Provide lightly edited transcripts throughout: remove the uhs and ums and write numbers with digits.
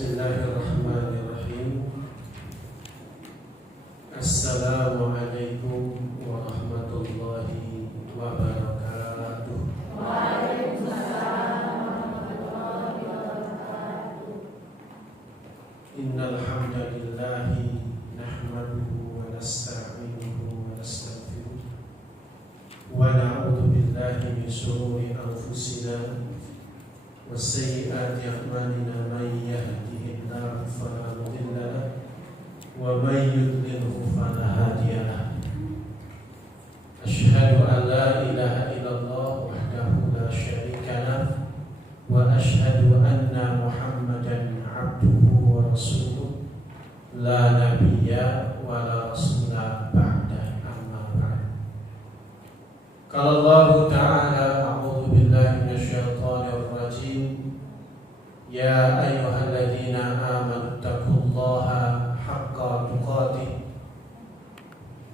Bismillahirrahmanirrahim. Assalamualaikum warahmatullahi wabarakatuh. Waalaikumsalam warahmatullahi wabarakatuh. Innal hamdalillahi nahmaduhu wa nasta'inuhu wa nastaghfiruh wa na'udzu billahi min shururi anfusina wa sayyiati a'malina may yahdihillahu fala mudilla lahu wa may yudlilhu fala hadiya lahu. Asyhadu an la ilaha illallah wahdahu la syarika lahu wa asyhadu anna Muhammadan abduhu wa rasuluh la nabiyya wa la rasula ba'da, amma ba'd. Qala Allah ta'ala a'udzu billahi minasyaitonir rajim. Ya ayyuhalladzina amanu taqullaha haqqa tuqatih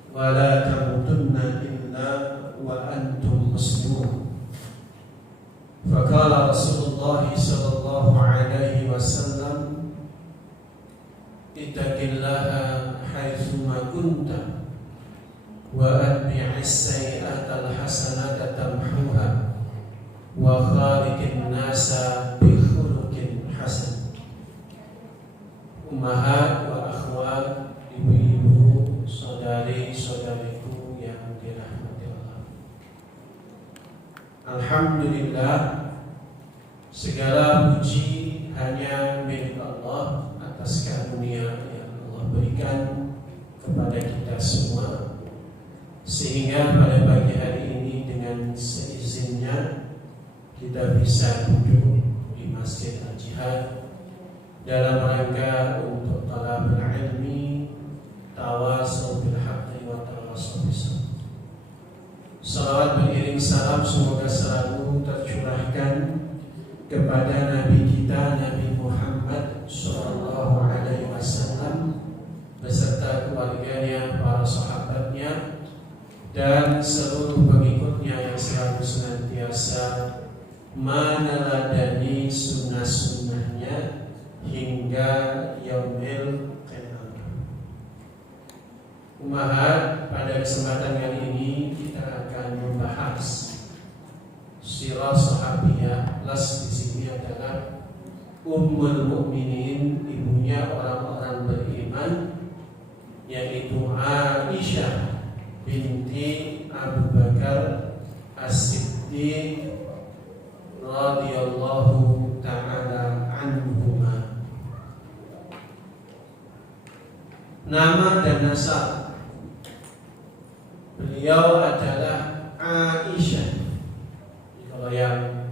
wa la tamutunna illa wa antum muslimun. Faqala Rasulullah sallallahu alaihi wasallam, ittaqillaha haitsu ma kunta wa atbi'is sayyi'atal hasanata tamhuha wa khaliqin nasa bi khuluqin hasan. Ummahat wa akhwat, ibu-ibu, saudari-saudariku yang dirahmati Allah. Alhamdulillah, segala puji hanya milik Allah atas karunia yang Allah berikan kepada kita semua, sehingga pada pagi hari ini dengan seizinnya kita bisa duduk di Masjid Al-Jihad dalam rangka untuk talabul ilmi, tawasul bil haqqi wa tawasul bis sabr. Salawat beriring salam semoga selalu tercurahkan kepada Nabi kita, Nabi Muhammad sallallahu alaihi wasallam beserta keluarganya, para sahabatnya, dan seluruh pengikutnya yang selalu senantiasa meneladani sunnah-sunnahnya hingga yaumil qiyamah. Ummahat, pada kesempatan kali ini kita akan membahas sirah sahabiyah. Plus di sini adalah Ummul Mukminin, ibunya orang-orang beriman, yaitu Aisyah binti Abu Bakar As-Siddiq radhiyallahu ta'ala anhuma. Nama dan nasab beliau adalah Aisyah. Kalau yang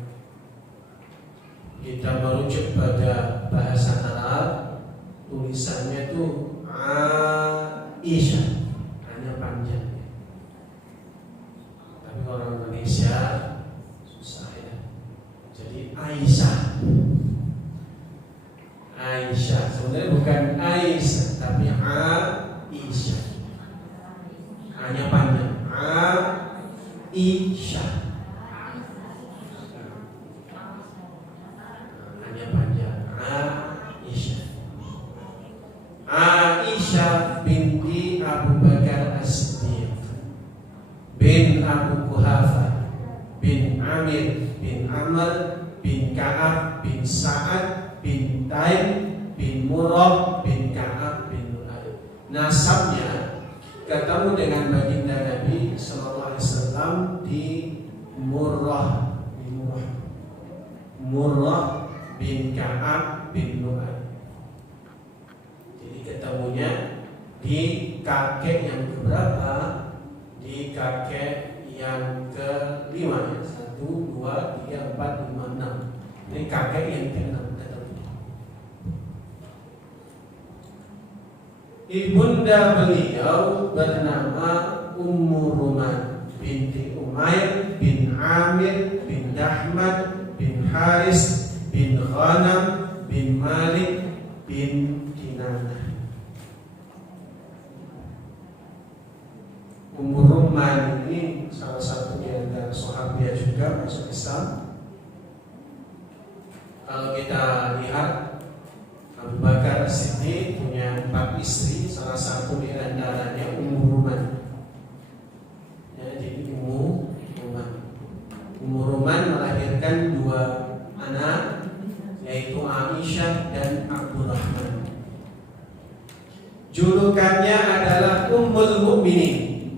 kita merujuk pada bahasa Arab, tulisannya itu Aisyah, hanya panjang. Tapi orang Indonesia susah ya. Jadi Aisyah. Aisyah sebenarnya bukan Aisyah, tapi Aisyah. Hanya panjang. Aisyah. Hanya panjang. Aisyah. Aisyah binti Abu Bakar As-Siddiq bin Abu Quhafa bin Amir bin Amr bin Ka'ab bin Sa'ad bin Taim bin Murrah bin Ka'ab bin Lu'ay. Nasabnya ketemu dengan baginda Nabi sallallahu alaihi wasallam di Murrah bin Ka'ab bin Lu'ay. Jadi ketemunya di kakek yang keberapa? Di kakek yang kelima ya. 1, 2, 3, 4, 5, 6. Ini kakek yang ke-6 ketemu. Ibunda beliau bernama Ummu Ruman binti Umair bin Amir bin Dahman bin Haris bin Ghanam bin Malik bin Kinanah. Ummu Ruman ini salah satu di antara sahabiah juga masuk Islam. Kalau kita lihat Abu Bakar Siddiq punya 4 istri, salah satu di antaranya Ummu Ruman. Ya, jadi Ummu Ruman. Ummu Ruman melahirkan 2 anak, yaitu Aisyah dan Abdurrahman. Julukannya adalah Ummul Mukminin.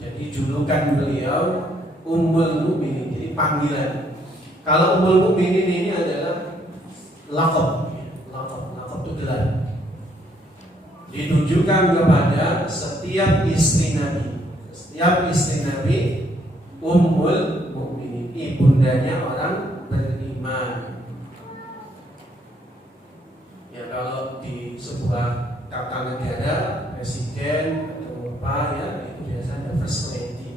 Jadi julukan beliau Ummul Mukminin, jadi panggilan. Kalau Ummul Mukminin ini adalah laqab itu gelar. Ditujukan kepada setiap istri Nabi. Setiap istri Nabi Ummul Mukminin, ibundanya orang beriman. Ya, kalau di sebuah tata negara, presiden atau apa ya, itu biasanya ada first lady.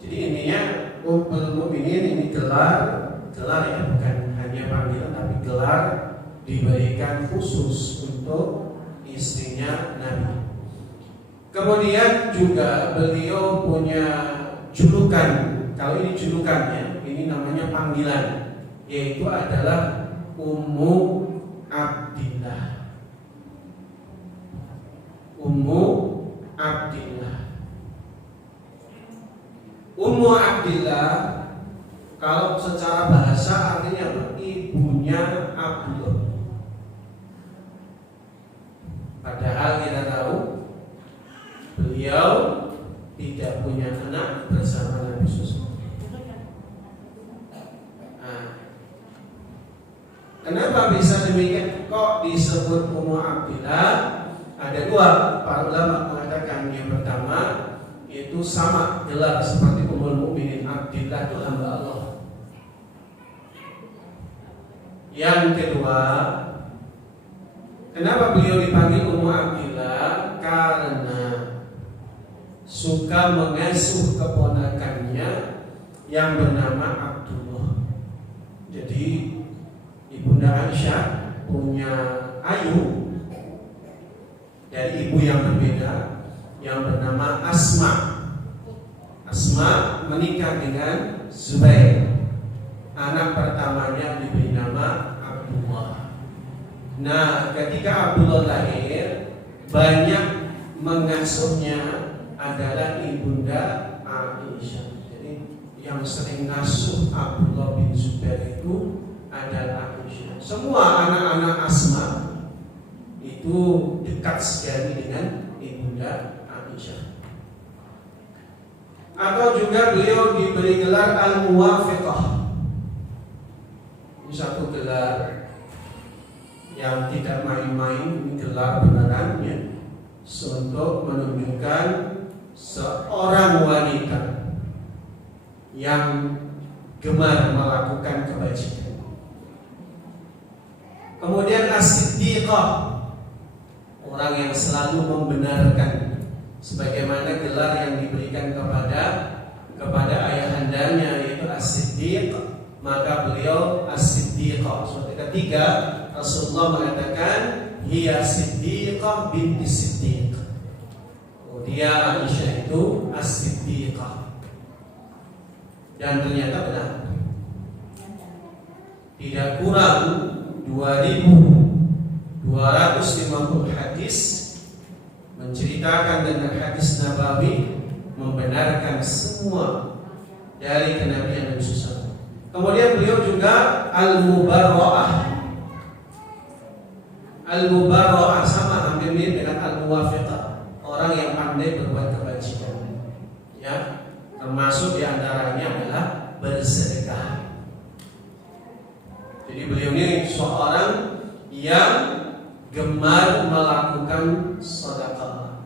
Jadi ininya Ummul Mukminin ini gelar ya, bukan hanya panggilan tapi gelar diberikan khusus untuk istrinya Nabi. Kemudian juga beliau punya julukan. Kalau ini julukannya, ini namanya panggilan, yaitu adalah Ummu Abdillah. Ummu Abdillah. Ummu Abdillah kalau secara bahasa artinya apa? Ibunya Abdullah. Padahal kita tahu beliau tidak punya anak bersama Nabi SAW. Kenapa bisa demikian? Kok disebut Ummu Abdillah? Ada 2 para ulama mengatakan. Yang pertama, itu sama gelar seperti Ummul Mukminin. Abdillah itu hamba Allah. Yang kedua, kenapa beliau dipanggil Ummu Abdillah? Karena suka mengasuh keponakannya yang bernama Abdullah. Jadi Ibunda Aisyah punya ayu dari ibu yang berbeda yang bernama Asma. Asma menikah dengan Zubair. Anak pertamanya diberi nama Abdullah. Nah, ketika Abdullah lahir, banyak mengasuhnya adalah ibunda Aisyah. Jadi yang sering ngasuh Abdullah bin Zubair itu adalah Aisyah. Semua anak-anak Asma itu dekat sekali dengan ibunda Aisyah. Atau juga beliau diberi gelar Al-Muwafiqah. Ini satu gelar yang tidak main-main, ini gelar beneran ya, untuk menunjukkan seorang wanita yang gemar melakukan kebajikan. Kemudian As-Siddiqah, orang yang selalu membenarkan, sebagaimana gelar yang diberikan kepada ayahandanya yaitu As-Siddiq, maka beliau As-Siddiqah. Suatu ketiga Rasulullah mengatakan hiya Siddiqah binti Siddiq. Dia Aisyah itu As-Siddiqah. Dan ternyata benar. Tidak kurang 2.250 hadis menceritakan dengan hadis Nabawi membenarkan semua dari kenabian Nabi SAW. Kemudian beliau juga Al-Mubarra'ah. Al-Mubarra'ah sama hampir mirip dengan Al-Muwafiqah, orang yang pandai berbuat kebajikan. Ya, termasuk diantaranya adalah bersedekah. Jadi beliau ini seorang yang gemar melakukan sedekah.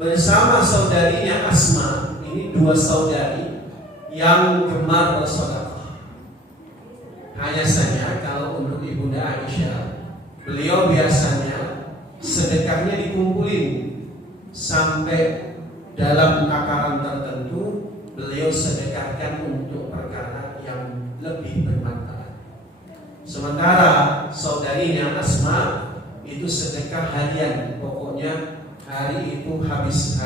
Bersama saudarinya Asma, ini 2 saudari yang gemar bersedekah. Hanya saja kalau untuk ibunda Aisyah, beliau biasanya sedekahnya dikumpulin sampai dalam takaran tertentu, beliau sedekahkan untuk perkara yang lebih bermanfaat. Sementara saudarinya Asma itu sedekah harian, pokoknya hari itu habis,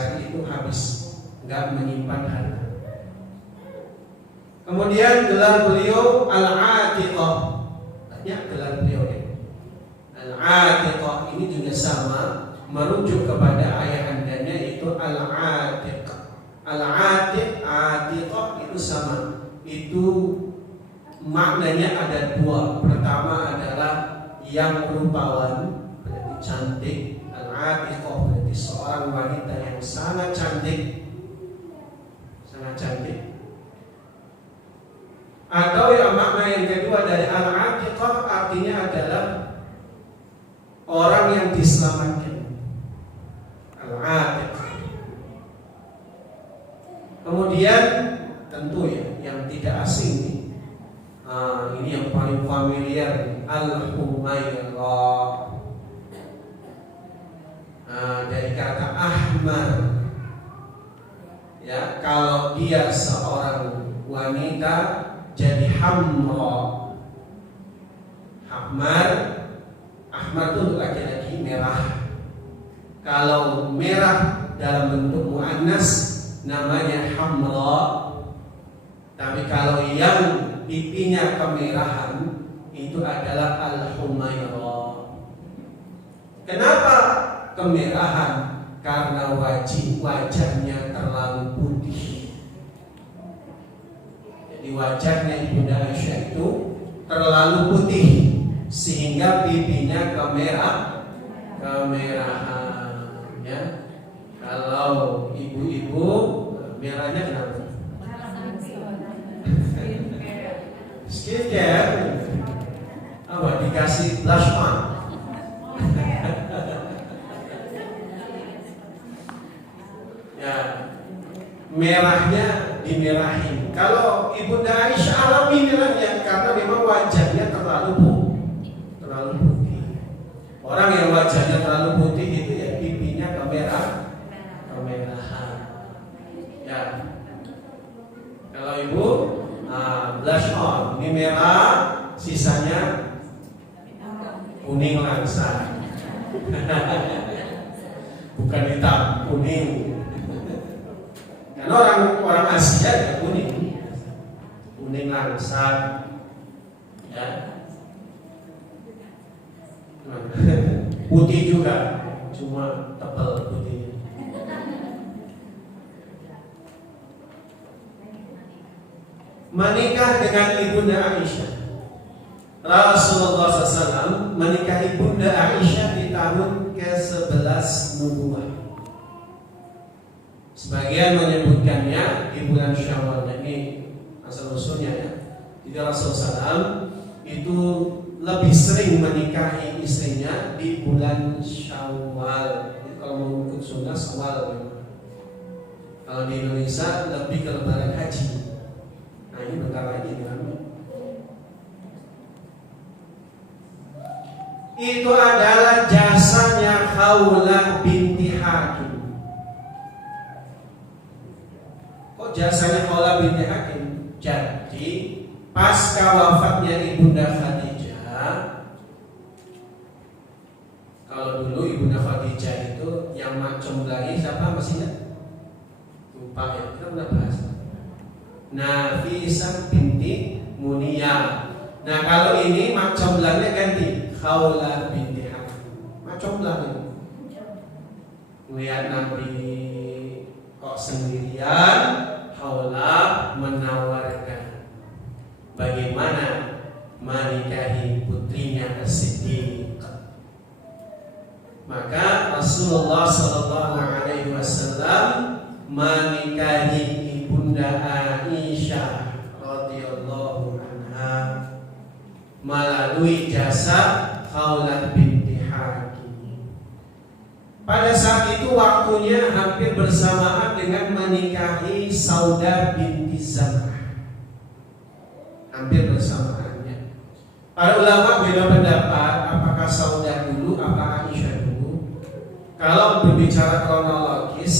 nggak menyimpan harta. Kemudian gelar beliau Al-Atiqah. banyak gelar beliau ya. Al-Atiqah ini juga sama, merujuk kepada ayahandanya yaitu Al-Atiq. Al-Atiq, Atiqah itu sama. Itu maknanya ada dua. Pertama adalah yang rupawan, berarti cantik. Al-Atiqah berarti seorang wanita yang sangat cantik. Sangat cantik. Atau yang makna yang kedua dari Al-Atiqah artinya adalah orang yang diselamatkan. Al-Atiq. Kemudian tentu ya yang tidak asing nih. Ini yang paling familiar, Al-Humairah. Dari kata ahmar. Ya, kalau dia seorang wanita jadi hamra. Ahmar itu laki-laki merah. Kalau merah dalam bentuk muannas namanya hamra. Tapi kalau yang pipinya kemerahan itu adalah al-humairah. Kenapa kemerahan? Karena wajahnya terlalu putih. Jadi wajahnya Ibunda Aisyah itu terlalu putih sehingga pipinya kemerahan ya. Kalau ibu-ibu merahnya kenapa? Skincare. Apa dikasih blush on? Ya, merahnya dimerahin. Kalau Ibunda Aisyah alami merahnya karena memang wajahnya terlalu putih. Orang yang wajahnya terlalu putih itu ya pipinya kemerahan. Ya. Kalau ibu blush on, ini merah, sisanya kuning langsat. Bukan hitam, kuning. Karena orang Asia ya kuning langsat. Ya. Putih juga, cuma tebal putihnya. Menikah dengan Ibunda Aisyah. Rasulullah SAW menikahi Ibunda Aisyah di tahun ke-11 nubuwah. Sebagian menyebutkannya di bulan Syawal. Ini asal usulnya ya. Jadi Rasulullah SAW itu lebih sering menikahi istrinya di bulan Syawal. Jadi kalau mengikut sunnah Syawal. Kalau di Indonesia lebih ke lebaran haji. Nah ini bentar lagi kan? Itu adalah jasanya Khawlah binti Hakim. Kok jasanya Khawlah binti Hakim? Jadi pasca wafatnya Ibunda Khadijah, kalau dulu Ibunda Khadijah itu yang macam-lagi siapa masih ingat? Lupa ya, kita pernah bahas. Nafisah binti Muniyah. Nah kalau ini macam belangnya ganti Khawlah binti Hakim. Macam belangnya melihat Nabi kok sendirian, Khawlah menawarkan bagaimana menikahi putrinya As-Siddiq. Maka Rasulullah SAW menikahi Ibunda Aisyah radhiyallahu anha melalui jasa Khawlah binti Hakim. Pada saat itu waktunya hampir bersamaan dengan menikahi Saudah binti Zam'ah. Hampir bersamaannya. Para ulama beda pendapat apakah Saudah dulu, apakah Aisyah dulu. Kalau berbicara kronologis,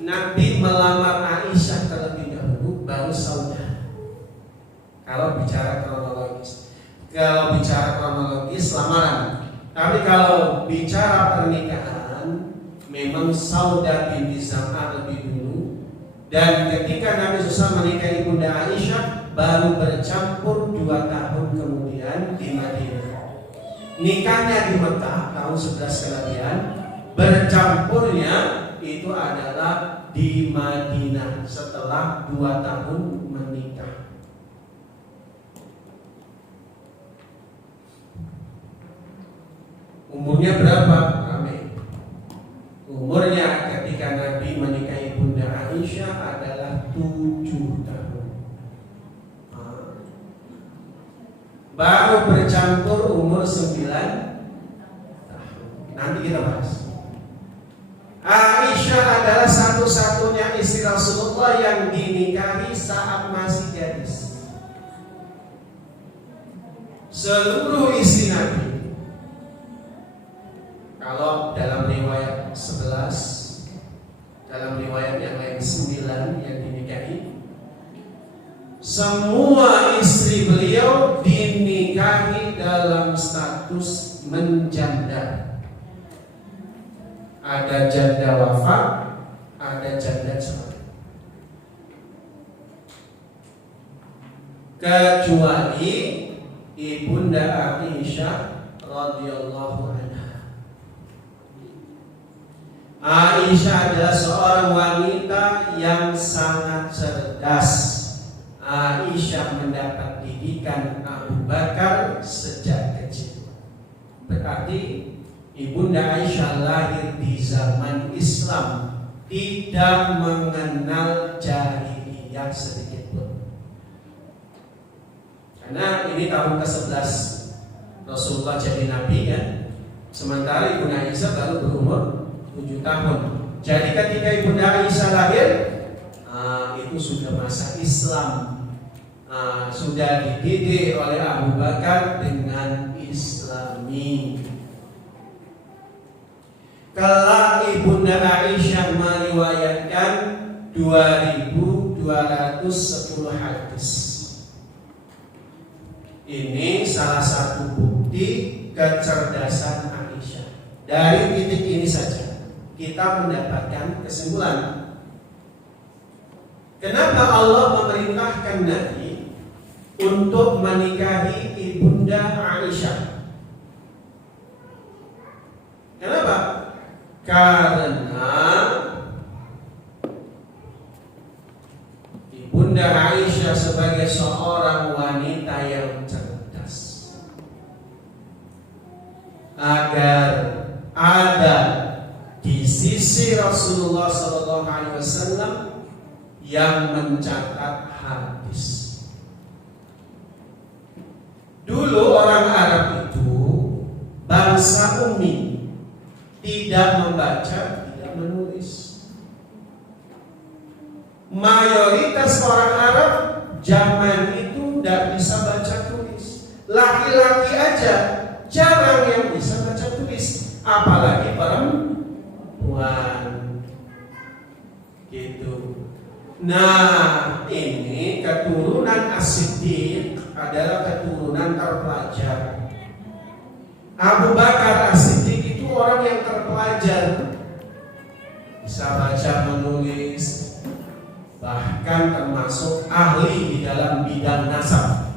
Nabi melamar Aisyah terlebih dahulu, baru Saudah. Kalau bicara kronologis, lamaran. Tapi kalau bicara pernikahan, memang Saudah binti Zam'ah lebih dulu. Dan ketika Nabi SAW menikahi Ibunda Aisyah, baru bercampur 2 tahun kemudian di Madinah. Nikahnya di Mekah tahun 11 kenabian, bercampurnya itu adalah di Madinah setelah 2 tahun menikah. Umurnya berapa? Rame. Umurnya ketika Nabi menikahi Bunda Aisyah adalah 7 tahun. Baru bercampur umur 9 tahun. Nanti kita bahas. Aisyah adalah satu-satunya istri Rasulullah yang dinikahi saat masih gadis. Seluruh istri Nabi, kalau dalam riwayat 11, dalam riwayat yang lain 9 yang dinikahi, semua istri beliau dinikahi dalam status menjanda. Ada janda wafat, ada janda cerai. Kecuali Ibunda Aisyah radhiyallahu anha. Aisyah adalah seorang wanita yang sangat cerdas. Aisyah mendapat didikan Abu Bakar sejak kecil. Berarti Ibunda Aisyah lahir di zaman Islam, tidak mengenal jahiliyah sedikit pun. Karena ini tahun ke-11 Rasulullah jadi Nabi kan. Sementara Ibunda Aisyah baru berumur 7 tahun. Jadi ketika Ibunda Aisyah lahir, itu sudah masa Islam, sudah dididik oleh Abu Bakar dengan Islami. Kelak Ibunda Aisyah meriwayatkan 2210 hadis. Ini salah satu bukti kecerdasan Aisyah. Dari titik ini saja kita mendapatkan kesimpulan. Kenapa Allah memerintahkan Nabi untuk menikahi Ibunda Aisyah? Kenapa? Karena Ibunda Aisyah sebagai seorang wanita yang cerdas, agar ada di sisi Rasulullah SAW yang mencatat hadis. Dulu orang Arab itu bangsa ummi, tidak membaca, tidak menulis. Mayoritas orang Arab zaman itu tidak bisa baca tulis. Laki-laki aja jarang yang bisa baca tulis, apalagi perempuan. Gitu. Nah, ini keturunan As-Siddiq adalah keturunan terpelajar. Abu Bakar As-Siddiq itu orang yang terpelajar, bisa baca menulis, bahkan termasuk ahli di dalam bidang nasab.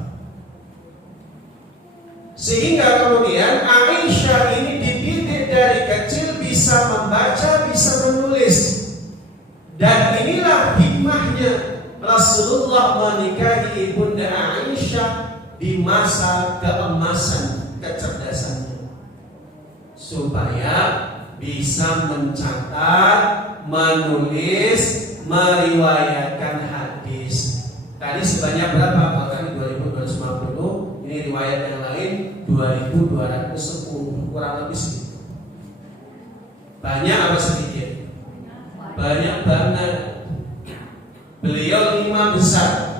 Sehingga kemudian Aisyah ini dididik dari kecil bisa membaca, bisa menulis. Dan inilah hikmahnya Rasulullah menikahi Ibunda Aisyah di masa keemasan kecerdasannya, supaya bisa mencatat, menulis, meriwayatkan hadis. Tadi sebanyak berapa? Kalau tadi 2250, ini riwayat yang lain 2210, kurang lebih segitu. Banyak apa sedikit? Banyak banget. Beliau 5 besar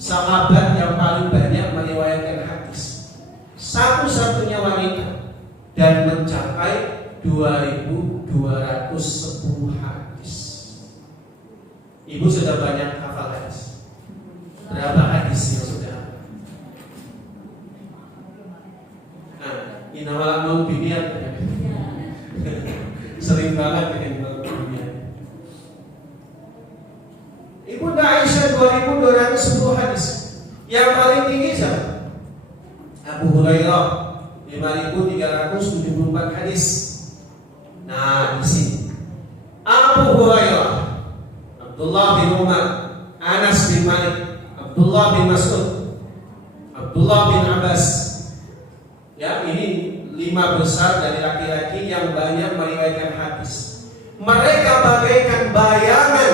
sahabat yang paling banyak meriwayatkan hadis, satu-satunya wanita, dan mencapai 2210 hadis. Ibu sudah banyak hafal hadis. Berapa hadis yang sudah? Nah, innamal a'malu binniyat. Sering banget dengan dunia. Ibunda Aisyah 2210 hadis. Yang paling tinggi siapa? Abu Hurairah 5374 hadis. Nah, di sini Abu Hurairah, Abdullah bin Umar, Anas bin Malik, Abdullah bin Mas'ud, Abdullah bin Abbas. Ya, ini 5 besar dari laki-laki yang banyak meriwayatkan hadis. Mereka bagaikan bayangan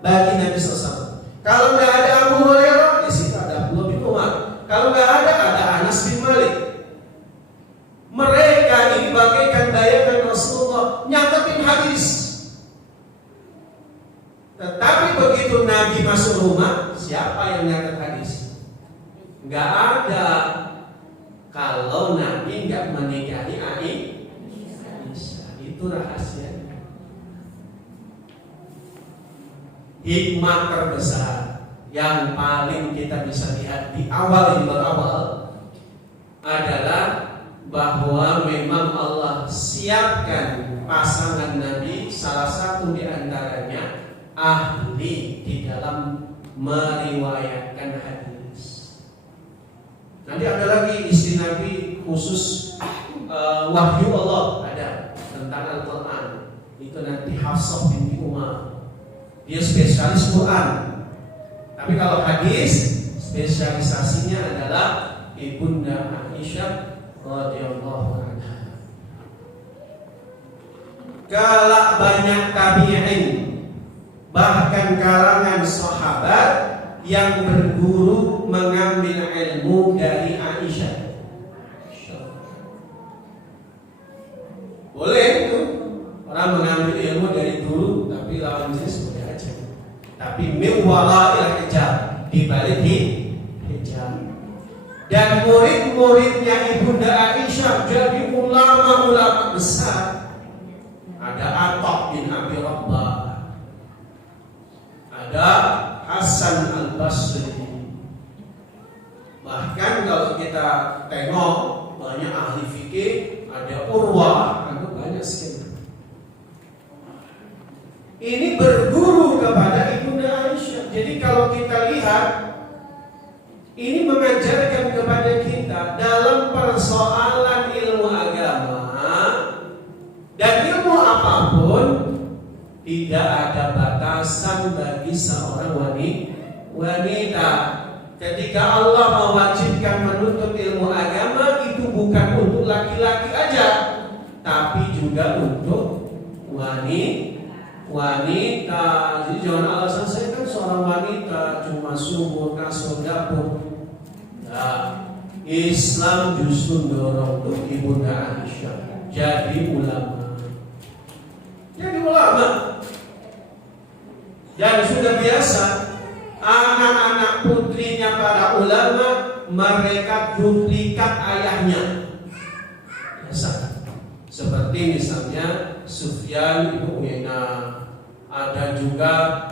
bagi Nabi SAW. Kalau nggak ada Abu Hurairah, di situ ada Abdullah bin Umar. Kalau nggak ada Anas bin Malik. Mereka ini bagaikan bayangan Rasulullah nyatetin hadis. Tetapi begitu Nabi masuk rumah, siapa yang nyatet hadis? Nggak ada. Kalau Nabi nggak menikahi Aisyah, itu rahasia. Hikmah terbesar yang paling kita bisa lihat di awal adalah bahwa memang Allah siapkan pasangan Nabi, salah satu di antaranya ahli di dalam meriwayatkan hadis. Nanti ada lagi istri Nabi khusus wahyu Allah ada tentang Al-Quran. Itu nanti Hafsah binti Umar. Dia spesialis Quran. Tapi kalau hadis spesialisasinya adalah Ibunda Aisyah radhiyallahu anha. Kalau banyak tabi'in, bahkan kalangan sahabat yang berguru mengambil ilmu dari Aisyah. Boleh itu orang mengambil ilmu dari guru, tapi lawan jenis boleh aja. Tapi miwala hijab, di balik hijab. Dan murid-muridnya Ibunda Aisyah jadi ulama-ulama besar. Ada Atta bin Abi Rabbah, ada Hasan Al-Basri. Bahkan kalau kita tengok banyak ahli fikih, ada Urwah, ada banyak sekali. Ini berguru kepada Ibunda Aisyah. Jadi kalau kita lihat, ini mengajarkan kepada kita dalam persoalan ilmu agama dan ilmu apapun, tidak ada batasan bagi seorang wanita. Ketika Allah mewajibkan menuntut ilmu agama, itu bukan untuk laki-laki aja, tapi juga untuk wanita. Jadi jangan alasan saya kan seorang wanita, cuma sumur, kasur, dapur. Nah, Islam justru dorong untuk Ibunda Aisyah jadi ulama. Dan sudah biasa anak-anak putrinya para ulama, mereka duplikat ayahnya. Biasa. Seperti misalnya Sufyan bin Uyainah, ada juga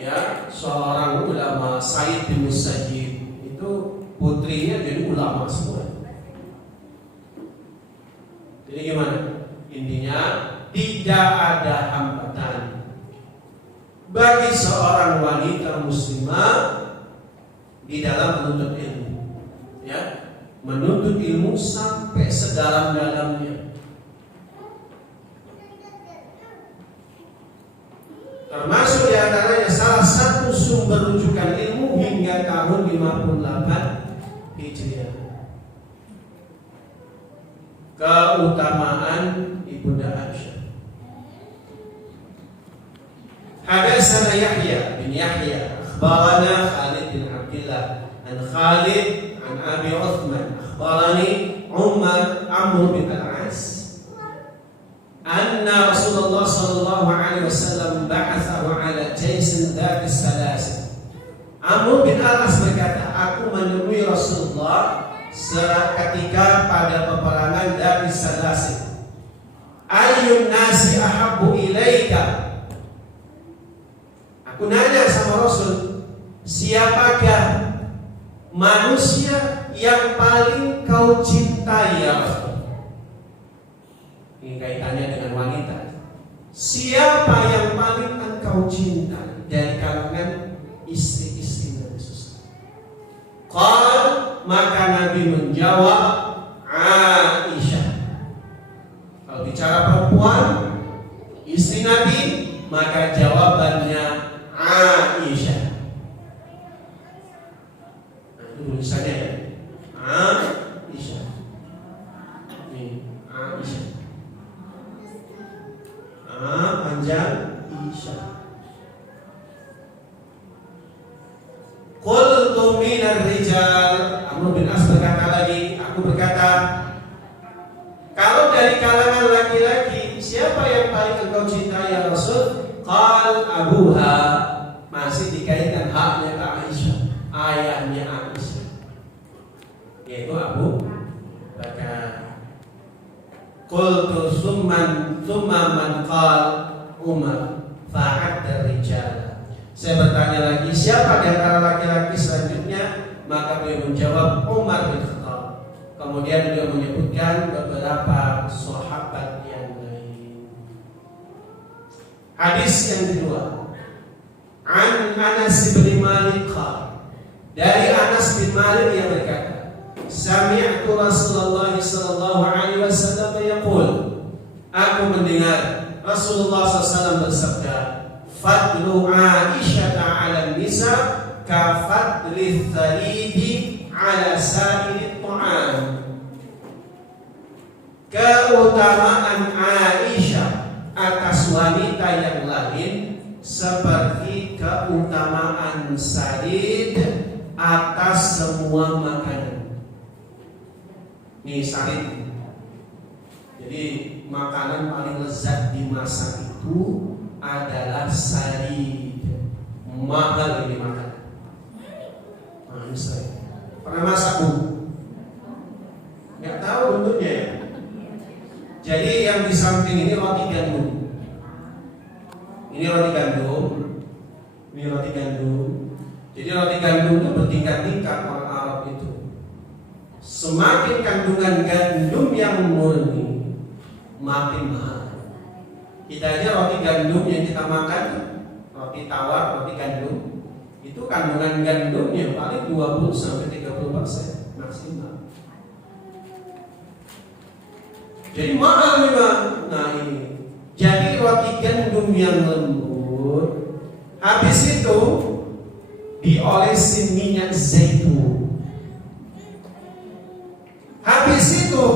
ya seorang ulama Sa'id bin Musayyib, itu putrinya jadi ulama semua. Jadi gimana? Intinya tidak ada hambatan bagi seorang wanita muslimah di dalam menuntut ilmu. Ya, menuntut ilmu sampai sedalam-dalamnya. Termasuk di antaranya salah satu sumber rujukan ilmu hingga tahun 58 Hijriah. Keutamaan Ibunda Aisyah. Hadatsana Yahya bin Yahya, akhbarana Khalid bin Abdullah, an Khalid an Abi Uthman, akhbarani Amr bin Al-As. Anna Rasulullah sallallahu alaihi wasallam ba'athahu ala jaysin dzati salasil. Amr bin Al-As berkata, aku menemui Rasulullah ketika pada peperangan dzati salasil. Ayyun nasi ahabbu ilaika? Aku nanya sama Rasul, siapakah manusia yang paling kau cintai ya Rasul? Ini kaitannya dengan wanita. Siapa yang paling engkau cintai dari kalangan istri-istri Nabi SAW? Qal, maka Nabi menjawab Aisyah. Kalau bicara perempuan, istri Nabi, maka jawabannya Aisyah. Nah, itu tulisannya ya. Aisyah. Ini Aisyah. Panjang Aisyah. Qultu minar rijal. Amr bin As berkata lagi, aku berkata, kalau dari kalangan laki-laki, siapa yang paling engkau cintai ya Rasul? Qal abuha. Masih dikaitkan haknya ke Aisyah, ayahnya Aisyah, yaitu Abu Bakar. Qultu summa man qal Umar fa'adda rijal. Saya bertanya lagi, siapa di antara laki-laki selanjutnya? Maka beliau menjawab Umar bin Khattab. Kemudian beliau menyebutkan beberapa sahabat yang lain. Hadis yang kedua, An Anas bin Malik, dari Anas bin Malik yang berkata, Sami'tu Rasulullah sallallahu alaihi wasallam yaqul, aku mendengar Rasulullah SAW bersabda, Fadlu Aisyah ala nisa ka fadli tharidi ala sa'iri ta'am. Keutamaan Aisyah atas wanita yang lain seperti keutamaan sarid atas semua makanan. Ini sarid. Jadi makanan paling lezat di masa itu adalah sarid. Mahal ini makan. Nah, ini sarid. Pernah masak Bu? Nggak tahu bentuknya ya. Jadi yang di samping ini roti gandum. Ini roti gandum. Ini roti gandum. Jadi roti gandum itu bertingkat-tingkat orang Arab itu. Semakin kandungan gandum yang murni, makin mahal. Kita aja roti gandum yang kita makan, roti tawar, roti gandum, itu kandungan gandumnya paling 20-30% maksimal. Jadi mahal memang. Nah ini, jadi roti gandum yang lembut, habis itu diolesin minyak zaitun, habis itu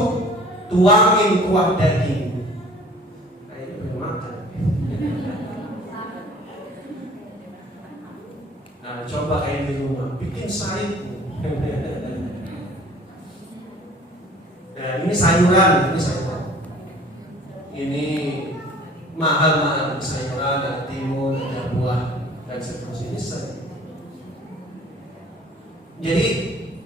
tuangin kuah daging. Nah, coba kayak di rumah, bikin sarid. Nah, ini sayuran, ini sayuran. Ini mahal-mahal sayuran, ada timun, ada buah, dan seterusnya. Ini sarid. Jadi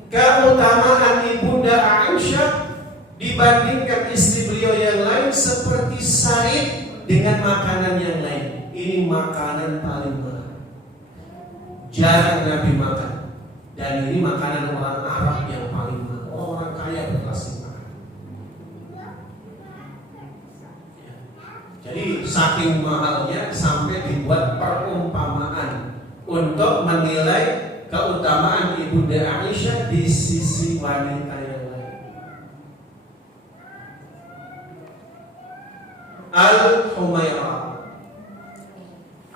keutamaan ibunda Aisyah dibandingkan istri beliau yang lain seperti sarid dengan makanan yang lain. Ini makanan paling mahal. Jarang Nabi makan. Dan ini makanan orang Arab yang paling mahal. Orang kaya berkelas makan. Jadi saking mahalnya sampai dibuat perumpamaan untuk menilai keutamaan ibunda Aisyah di sisi wanita yang lain. Al-Humairah.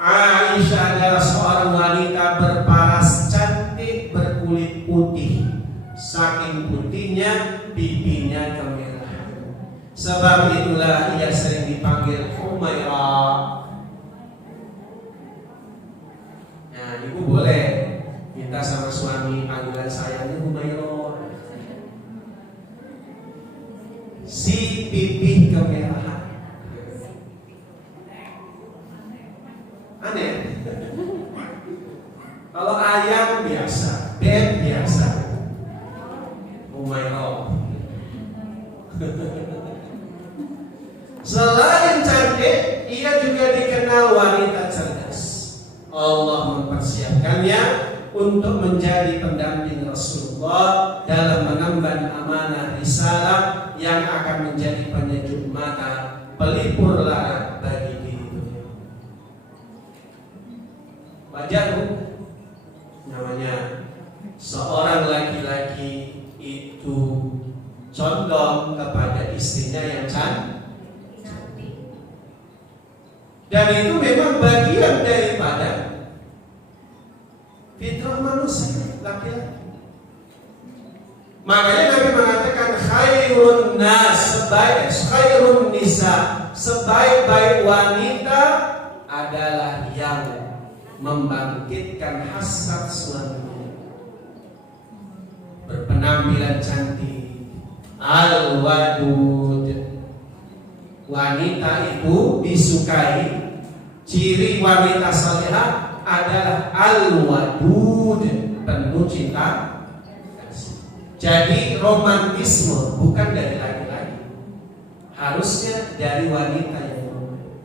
Aisyah adalah seorang wanita berparas cantik, berkulit putih. Saking putihnya, pipinya kemerahan. Sebab itulah ia sering dipanggil Humairah. Nah, ibu boleh minta sama suami panggilan sayangnya Humairah. Si pipi kemerahan. Aneh. Kalau ayam biasa, beb biasa, Humairah. Selain cantik, ia juga dikenal wanita cerdas. Allah mempersiapkannya untuk menjadi pendamping Rasulullah dalam mengemban amanah risalah yang akan menjadi penyejuk mata, pelipur lara bagi diri dunia. Wajar Bu, namanya seorang laki-laki Dan itu memang bagian daripada fitrah manusia laki-laki. Makanya Nabi mengatakan khairun nas, khairun nisa, sebaik-baik wanita adalah yang membangkitkan hasrat suaminya, berpenampilan cantik, al-wadud. Wanita itu disukai. Ciri wanita salihah adalah al-wadud, penuh cinta. Jadi romantisme bukan dari laki-laki, harusnya dari wanita yang romantis.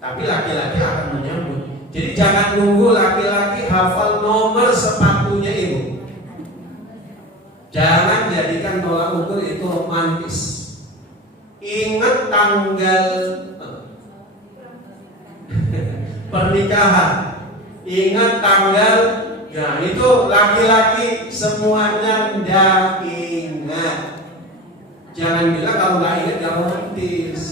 Tapi laki-laki akan menyambut. Jadi jangan nunggu laki-laki hafal nomor sepatunya ibu. Jangan jadikan tolak ukur itu romantis. Ingat tanggal pernikahan, ingat tanggal. Ya itu laki-laki semuanya ndak ingat. Jangan bilang kalau nggak ingat nggak romantis.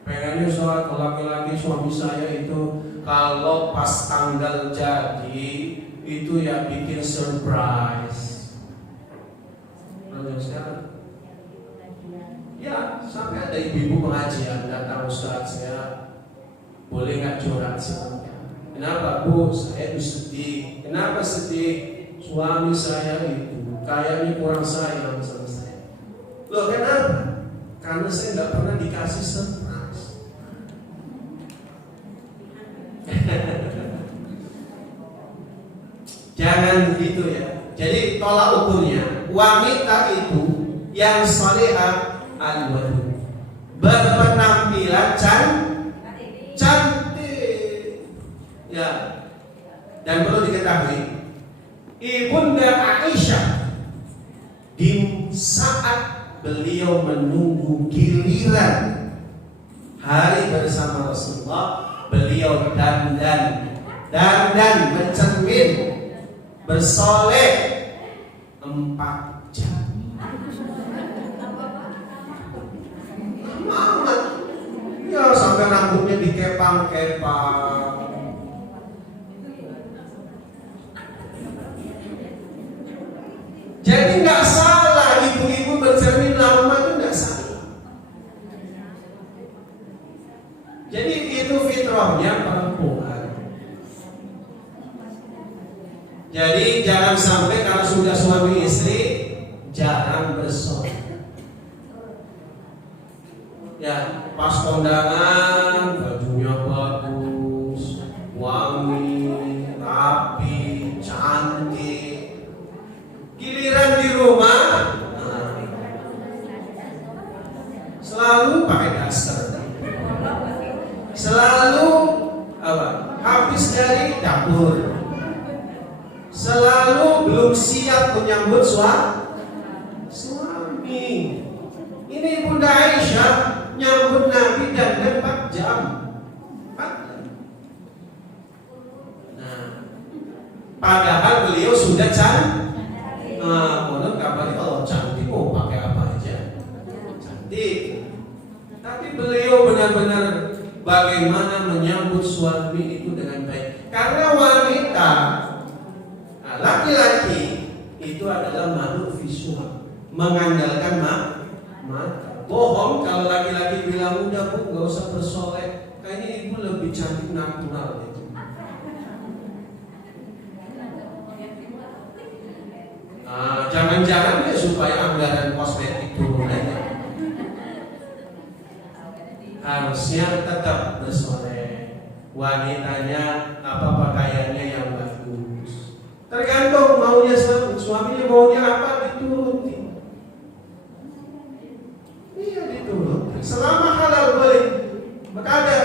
Pengennya soal laki-laki suami saya itu kalau pas tanggal jadi itu ya bikin surprise. Menurut sekarang, ya sampai ada ibu-ibu pengajian datang, Ustaz saya boleh nggak curhat sebentar? Kenapa Bu? Saya itu sedih. Kenapa sedih? Suami saya itu kayaknya kurang sayang sama saya. Loh kenapa? Karena saya nggak pernah dikasih surprise. Jangan begitu ya. Jadi tolak ukurnya wanita itu yang salihah al-wadud, berpenampilan cantik. Ya, dan perlu diketahui, Ibunda Aisyah di saat beliau menunggu giliran hari bersama Rasulullah, beliau dandan mencermin, bersolek 4 jam. Amat, ya sampai rambutnya dikepang-kepang. Jadi nggak salah ibu-ibu bercermin lama, itu nggak salah. Jadi itu fitrahnya perempuan. Jadi jangan sampai kalau sudah suami istri jarang bersolek. Ya pas kondangan bajunya bagus, wangi, rapi, cantik. Giliran di rumah selalu pakai daster, selalu habis dari dapur, selalu belum siap menyambut suami. Ini Bunda Aisyah nyambut Nabi dan 4 jam. Nah, padahal beliau sudah cantik. Menurut kabarnya kalau cantik mau pakai apa aja cantik. Tapi beliau benar-benar bagaimana menyambut suami itu dengan baik. Karena wanita, laki-laki itu adalah makhluk visual, mengandalkan mata. Bohong kalau laki-laki bilang udah Bu nggak usah bersolek, kayaknya ibu lebih cantik natural gitu. Jangan-jangan ya supaya anggaran kosmetik turun aja. Harusnya tetap bersolek. Wanitanya apa pakaiannya yang bagus. Tergantung maunya suaminya maunya apa dituruti. Iya dituruti. Selama halal boleh. Maka ada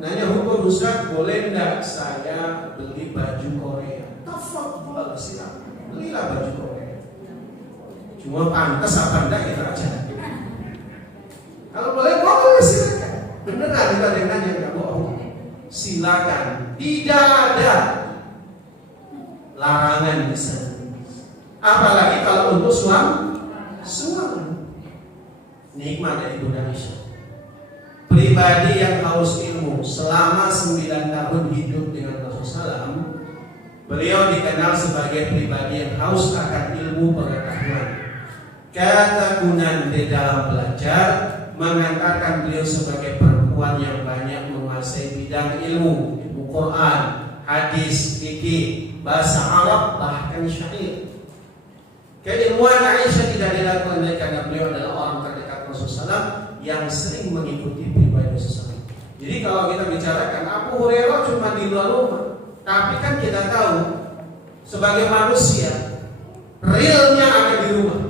nanya hukum Ustaz, boleh enggak saya beli baju Korea? Tafadhol silakan. Belilah baju Korea. Cuma pantas apa enggak kita aja. Kalau boleh silakan. Beneran itu ada yang nanya enggak bohong. Silakan. Tidak ada larangan di sana. Apalagi kalau untuk suami. Nikmat dari Bunda Aisyah. pribadi yang haus ilmu. Selama 9 tahun hidup dengan Rasulullah SAW, beliau dikenal sebagai pribadi yang haus akan ilmu pengetahuan. Ketekunan di dalam belajar mengantarkan beliau sebagai perempuan yang banyak menguasai bidang ilmu Quran, hadis, fikih, bahasa Arab, bahkan syair. Keilmuan Aisyah tidak dilakukan karena beliau adalah orang terdekat Rasulullah yang sering mengikuti pribadi Rasulullah. Jadi kalau kita bicarakan Abu Hurairah cuma di luar rumah, tapi kan kita tahu sebagai manusia realnya ada di rumah.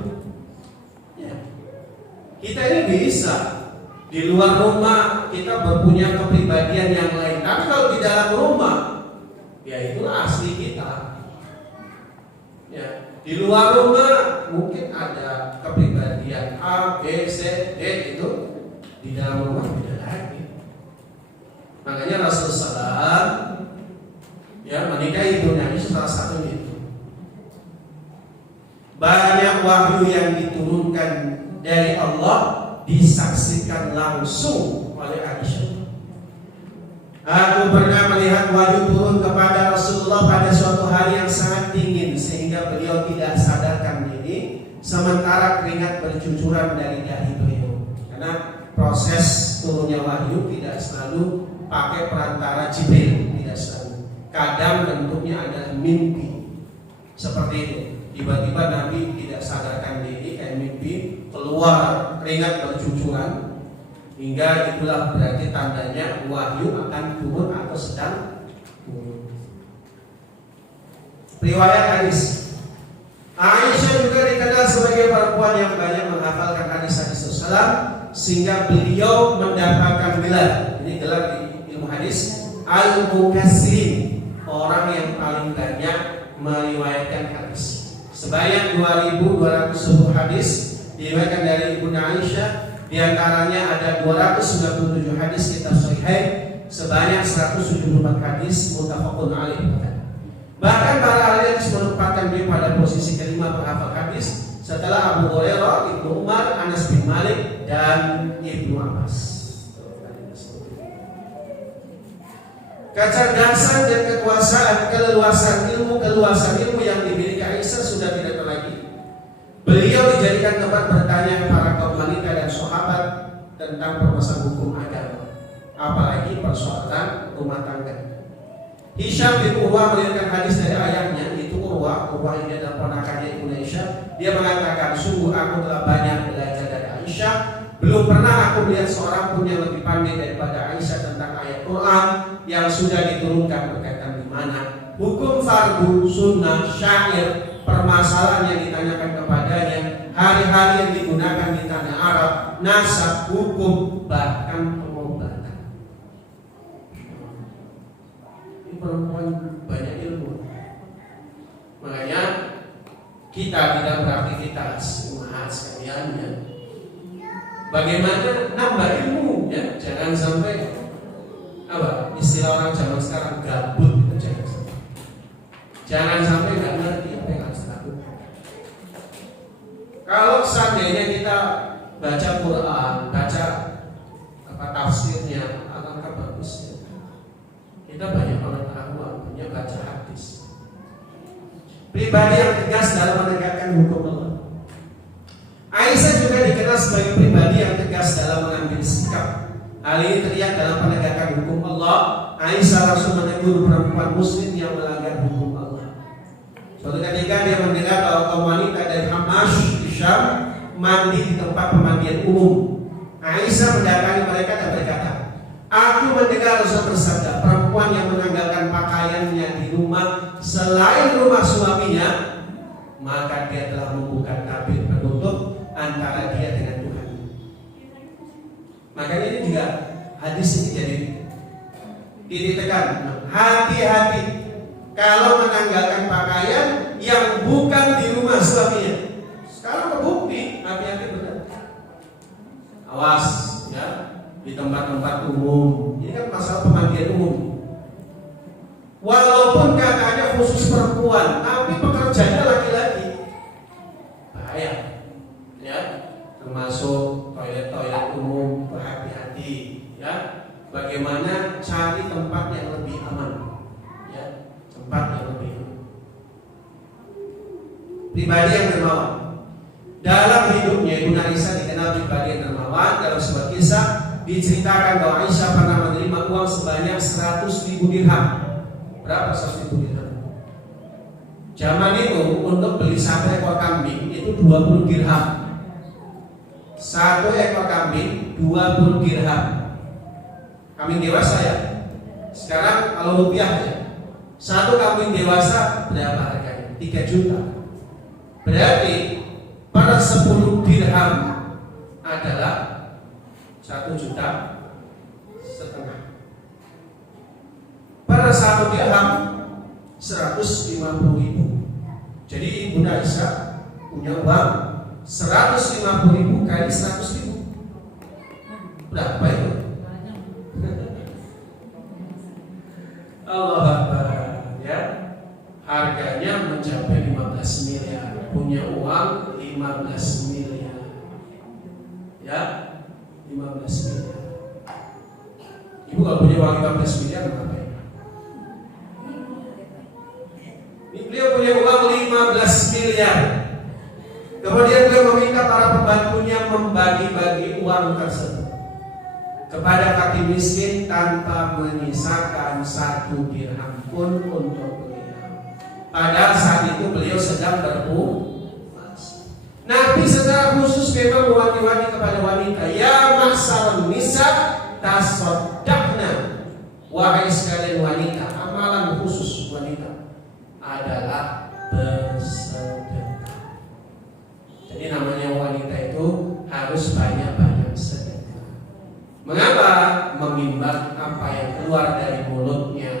Ya. Kita ini bisa di luar rumah kita berpunya kepribadian yang lain, tapi kalau di dalam rumah, ya itulah asli kita. Ya. Di luar rumah mungkin ada kepribadian A, B, C, D itu, di dalam rumah beda lagi. Makanya Rasulullah SAW ya menikahi Ibu Nabi salah satunya itu. Banyak wahyu yang diturunkan dari Allah disaksikan langsung oleh Aisyah. Aku pernah melihat wahyu turun kepada Rasulullah pada suatu hari yang sangat dingin sehingga beliau tidak sadarkan diri, sementara keringat bercucuran dari dahi beliau. Karena proses turunnya wahyu tidak selalu pakai perantara Jibril, tidak selalu. Kadang bentuknya adalah mimpi. Seperti itu. Tiba-tiba Nabi tidak sadarkan diri kayak mimpi, keluar keringat bercucuran. Hingga itulah berarti tandanya wahyu akan turun atau sedang turun. Riwayat hadis. Aisyah juga dikenal sebagai perempuan yang banyak menghafalkan hadis-hadis Rasulullah sehingga beliau mendapatkan gelar. Ini gelar di ilmu hadis al-mukassirin, orang yang paling banyak meriwayatkan hadis. Sebanyak 2.210 hadis diriwayatkan dari Ibnu Aisyah. Di antaranya ada 297 hadis kitab Sahih, sebanyak 174 hadis muttafaqun alaih. Bahkan para ahli hadis menempatkan beliau pada posisi kelima penghafal hadis setelah Abu Hurairah, Ibnu Umar, Anas bin Malik dan Ibnu Abbas. Kecerdasan dan keluasan ilmu yang dimiliki Aisyah sudah tidak lagi. Beliau dijadikan tempat bertanya para kaum wanita dan sahabat tentang permasalahan hukum agama, apalagi persoalan rumah tangga. Hisham bin Urwah meriwayatkan hadis dari ayahnya, itu Urwah ini adalah ponakannya Ibu Aisyah. Dia mengatakan, sungguh aku telah banyak belajar dari Aisyah. Belum pernah aku melihat seorang pun yang lebih pandai daripada Aisyah tentang ayat Quran yang sudah diturunkan berkaitan di mana hukum fardu, sunnah, syair, permasalahan yang ditanyakan kepadanya, hari-hari yang digunakan di tanah Arab, nasab, hukum, bahkan pengobatan. Ini perempuan banyak ilmu. Makanya kita tidak beraktivitas, umat sekalian ya. Bagaimana nambah ilmu ya? Jangan sampai apa istilah orang zaman sekarang gabut, jangan sampai nggak ngerti apa yang harus dilakukan. Kalau seandainya kita baca Quran, baca apa tafsirnya, alangkah bagusnya. Kita banyak pengetahuan, banyak baca hadis. Pribadi yang tegas dalam menegakkan hukum Allah. Aisyah juga dikenal sebagai pribadi yang tegas dalam mengambil sikap. Hal ini terlihat dalam penegakan hukum Allah. Aisyah langsung menegur perempuan muslim yang melanggar hukum Allah. Suatu ketika dia mendengar bahwa kaum wanita dari Hamash di Syam mandi di tempat pemandian umum. Aisyah mendatangi mereka dan berkata, aku mendengar Rasul bersabda, perempuan yang menanggalkan pakaiannya di rumah selain rumah suaminya, maka dia telah membuka tabir penutup antara dia dengan Tuhan. Makanya ini juga hadis ini jadi ditekan, hati-hati kalau menanggalkan pakaian yang bukan di rumah suaminya. Sekarang terbukti, hati-hati benar. Awas ya, di tempat-tempat umum. Ini kan masalah pemandian umum. Walaupun katanya khusus perempuan, tapi pekerjanya laki-laki. Bahaya. Ya, termasuk toilet-toilet umum, berhati-hati ya. bagaimana cari tempat yang lebih aman, ya, tempat yang lebih aman. Pribadi yang dermawan. Dalam hidupnya Ibunda Aisyah dikenal pribadi yang dermawan. Dalam sebuah kisah diceritakan bahwa Aisyah pernah menerima uang sebanyak 100.000 dirham. Berapa 100.000 dirham? Zaman itu untuk beli 1 ekor kambing itu 20 dirham. 1 ekor kambing 20 dirham. Kambing dewasa ya. Sekarang kalau rupiah ya, 1 kambing dewasa berapa harganya? 3 juta. Berarti per 10 dirham adalah 1,5 juta. Per 1 dirham 150.000. Jadi Ibunda Aisyah punya uang 150.000 kali 100.000. Berapa itu? Allah Akbar, ya. Harganya mencapai 15 miliar. Punya uang 15 miliar. Ya, 15 miliar. Ibu kalau punya uang 15 miliar ngapain? Beliau punya uang 15 miliar. Kemudian beliau meminta para pembantunya membagi-bagi uang tersebut kepada fakir miskin tanpa menyisakan 1 dirham pun untuk beliau. Padahal saat itu beliau sedang berpuasa. Nabi secara khusus memang mewanti-wanti kepada wanita, ya ma'syarun nisa tasaddaqna. Wahai sekalian wanita, amalan khusus wanita adalah bersedekah. Jadi namanya wanita itu harus banyak-banyak sedekah. Mengapa? Mengimbangi apa yang keluar dari mulutnya,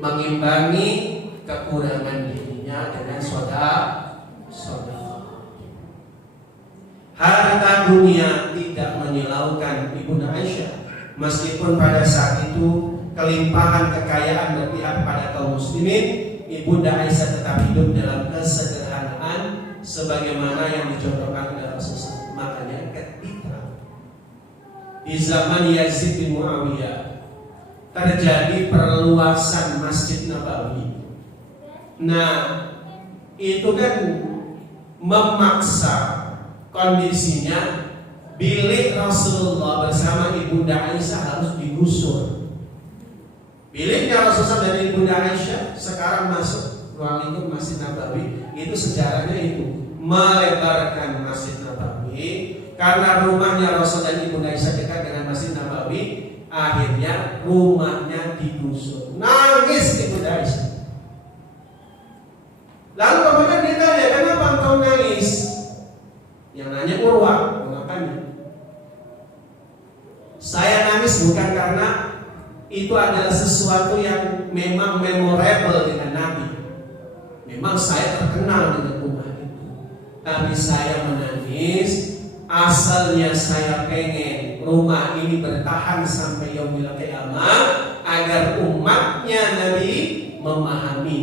mengimbangi kekurangan dirinya dengan sedekah. Harta dunia tidak menyilaukan Ibunda Aisyah, meskipun pada saat itu kelimpahan kekayaan berpihak pada kaum muslimin. Ibunda Aisyah tetap hidup dalam kesederhanaan sebagaimana yang dicontohkan oleh Rasulullah. Makanya ketika di zaman Yazid bin Muawiyah terjadi perluasan Masjid Nabawi, nah itu kan memaksa kondisinya bilik Rasulullah bersama Ibunda Aisyah harus digusur. Biliknya Rasulullah dan Ibunda Aisyah sekarang masuk ruang lingkup Masjid Nabawi. Itu sejarahnya itu melebarkan Masjid Nabawi karena rumahnya Rasul dan Ibunda Aisyah dekat dengan Masjid Nabawi. Akhirnya rumahnya digusur. Nangis Ibunda Aisyah. Lalu kemudian ditanya, kenapa engkau nangis? Yang nanya Urwa, mengapanya? Saya nangis bukan karena itu adalah sesuatu yang memang memorable dengan Nabi. Memang saya terkenal dengan rumah itu. Tapi saya menangis, asalnya saya pengen rumah ini bertahan sampai yaumil qiyamah, agar umatnya Nabi memahami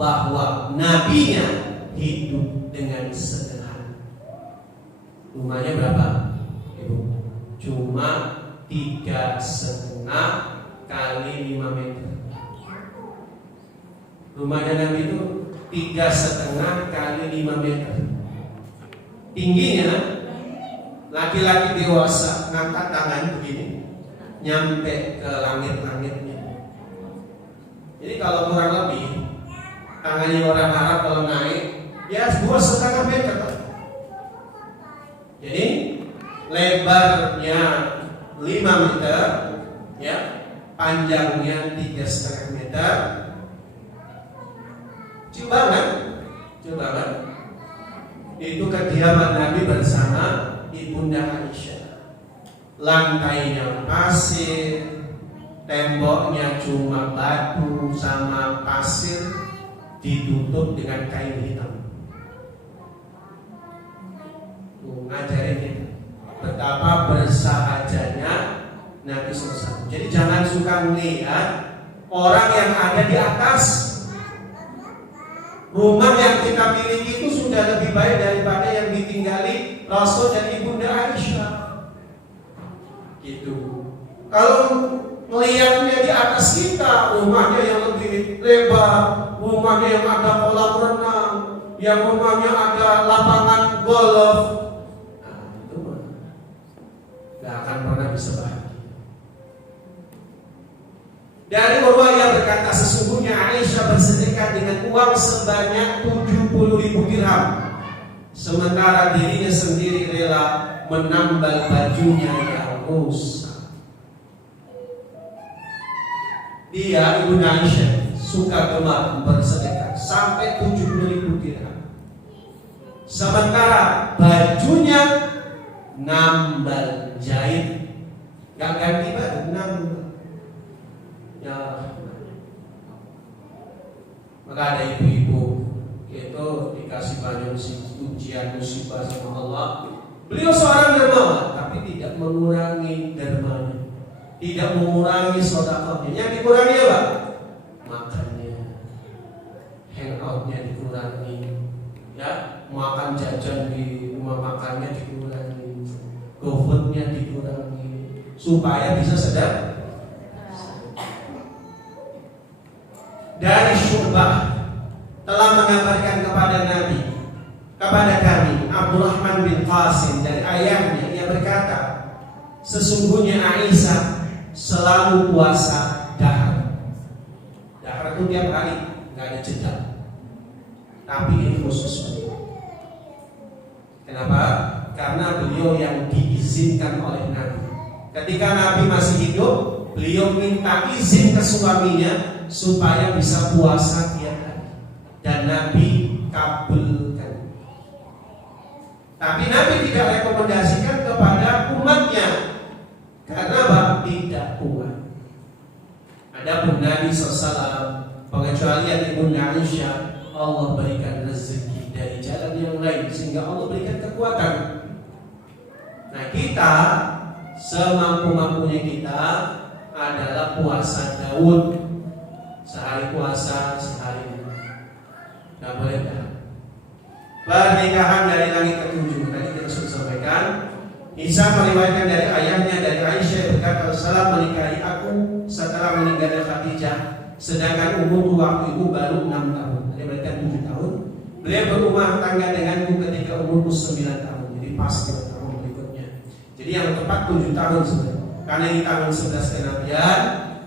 bahwa nabinya hidup dengan sederhana. Rumahnya berapa? Ibu? Cuma 3,5 kali 5 meter. Rumahnya Nabi itu 3,5 kali 5 meter. Tingginya laki-laki dewasa ngangkat tangan begini nyampe ke langit-langitnya. Jadi kalau kurang lebih tangannya orang Arab kalau naik ya 2,5 meter. Jadi lebarnya 5 meter, ya, panjangnya 3,5 meter. Coba kan? Itu kediaman Nabi bersama Ibunda Aisyah. Lantainya pasir, temboknya cuma batu sama pasir, ditutup dengan kain hitam. Ngajarin kita betapa bersahajanya Nabi SAW. Jadi jangan suka melihat orang yang ada di atas. Rumah yang kita miliki itu sudah lebih baik daripada yang ditinggali Rasul dan Ibunda Aisyah. Gitu. Kalau melihatnya di atas kita, rumahnya yang lebih lebar, rumahnya yang ada kolam renang, yang rumahnya ada lapangan golf, nah itu mah gak akan pernah bisa bahagia. Dari Urwah berkata, sesungguhnya Aisyah bersedekah dengan uang sebanyak 70.000 dirham, sementara dirinya sendiri rela menambal bajunya yang rusak. Dia, Ibu Aisyah, suka gemar bersedekah sampai 70.000 dirham, sementara bajunya nambal jahit, gak ganti baju, nambal. Ya, maka ada ibu-ibu itu dikasih banyak ujian musibah sama Allah. Beliau seorang dermawan, tapi tidak mengurangi dermanya, tidak mengurangi sedekahnya. Yang dikurangi apa? Makannya, hangoutnya dikurangi, ya, makan jajan di rumah makannya dikurangi, GoFoodnya dikurangi, supaya bisa sedekah. Dari Syu'bah telah mengabarkan kepada kami Abdurrahman bin Qasim dari ayahnya, ia berkata, sesungguhnya Aisyah selalu puasa dahar. Dahar itu tiap hari, nggak ada jeda. Tapi ini khusus beliau. Kenapa? Karena beliau yang diizinkan oleh Nabi. Ketika Nabi masih hidup, beliau minta izin ke suaminya supaya bisa puasa tiap hari, dan Nabi kabulkan. Tapi Nabi tidak rekomendasikan kepada umatnya, karena apa? Tidak kuat. Adapun Nabi SAW, pengecualian Ibu Aisyah, Allah berikan rezeki dari jalan yang lain sehingga Allah berikan kekuatan. Nah, kita semampu-mampunya kita adalah puasa Daud. Sehari puasa, sehari nggak boleh dah. Pernikahan dari langit ketujuh tadi kita sudah sampaikan. Isa meriwayatkan dari ayahnya, dari Aisyah, berkata, Rasulullah menikahi aku setelah meninggalnya Khadijah, sedangkan umurku waktu itu baru 6 tahun. Ada berarti 7 tahun. Beliau berumah tangga denganku ketika umurku 9 tahun. Jadi pas 2 tahun berikutnya. Jadi yang tepat 7 tahun sebenarnya. Karena ini tahun 11 kenabian.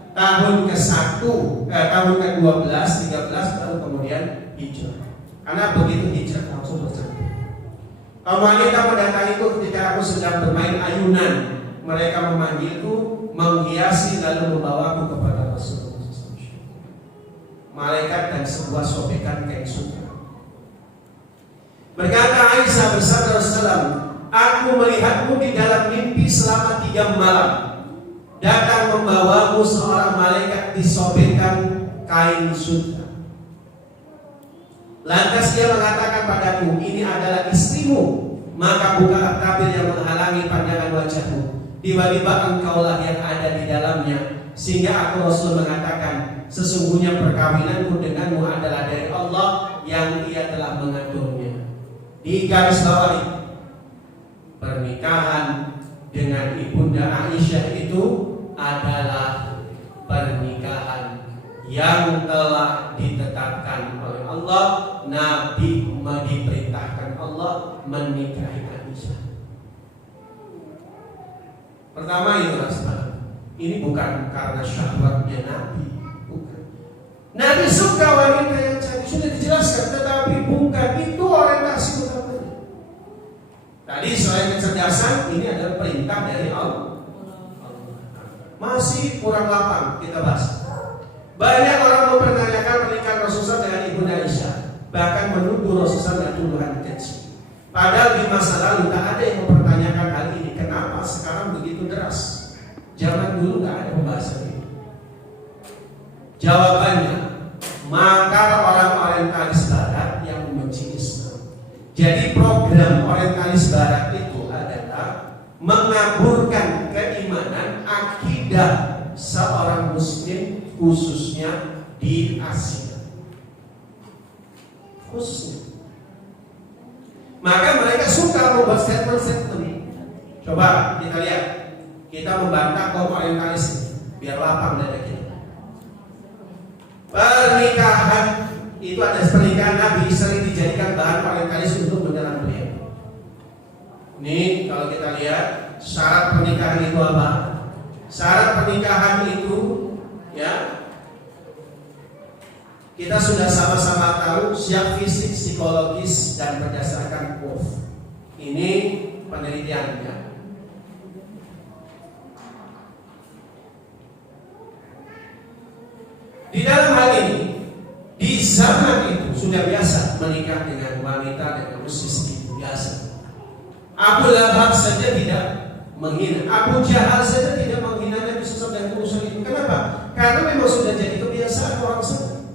Tahun ke-1, tahun ke-12, 13 baru kemudian hijrah. Karena begitu hijrah langsung bersatu. Kaum wanita mendatangiku ketika aku sedang bermain ayunan. Mereka memanggilku, menghiasi lalu membawaku kepada Rasulullah. Malaikat dan sebuah sobekan kain sutra. Berkata Aisyah bersabda Rasulullah, aku melihatmu di dalam mimpi selama 3 malam. Datang membawamu seorang malaikat disobekkan kain sutra. Lantas dia mengatakan padaku, ini adalah istrimu. Maka bukalah tabir yang menghalangi pandangan wajahmu. Tiba-tiba engkaulah yang ada di dalamnya. Sehingga aku Rasul mengatakan, sesungguhnya perkawinanku denganmu adalah dari Allah yang ia telah mengaturnya. Di garis bawah, pernikahan dengan ibunda Aisyah itu adalah pernikahan yang telah ditetapkan oleh Allah. Nabi diperintahkan Allah menikahi Aisyah. Pertama itu ini bukan karena syahwatnya Nabi, bukan. Nabi suka wanita yang cantik, sudah dijelaskan, tetapi bukan itu orientasi utamanya. Tadi selain kecerdasan, ini adalah perintah dari Allah. Masih kurang lapang kita bahas. Banyak orang mempertanyakan pernikahan Rasulullah dengan Ibu Aisyah, bahkan menuduh Rasulullah dengan tuduhan keji. Padahal di masa lalu tak ada yang mempertanyakan hal ini. Kenapa sekarang begitu deras? Zaman dulu tak ada pembahasan ini. Jawabannya, makar orang orientalis barat yang membenci Islam. Jadi program orientalis barat itu adalah mengaburkan keimanan akidah seorang muslim, khususnya di Asia. Khususnya. Maka mereka suka membuat statement-statement. Coba kita lihat. kita membantah kaum orientalis biar lapang dada kita. Pernikahan itu ada pernikahan Nabi sering dijadikan bahan orientalis untuk menyerang beliau. Ini kalau kita lihat syarat pernikahan itu apa? Syarat pernikahan itu ya, kita sudah sama-sama tahu siap fisik, psikologis dan berdasarkan proof. Ini penelitiannya. Di dalam hal ini, di zaman itu sudah biasa menikah dengan wanita dengan usia biasa. Abu Lahab saja tidak menghina, Abu Jahal saja tidak menghina Nabi SAW dan urusan itu. Kenapa? Karena memang sudah jadi kebiasaan orang sana.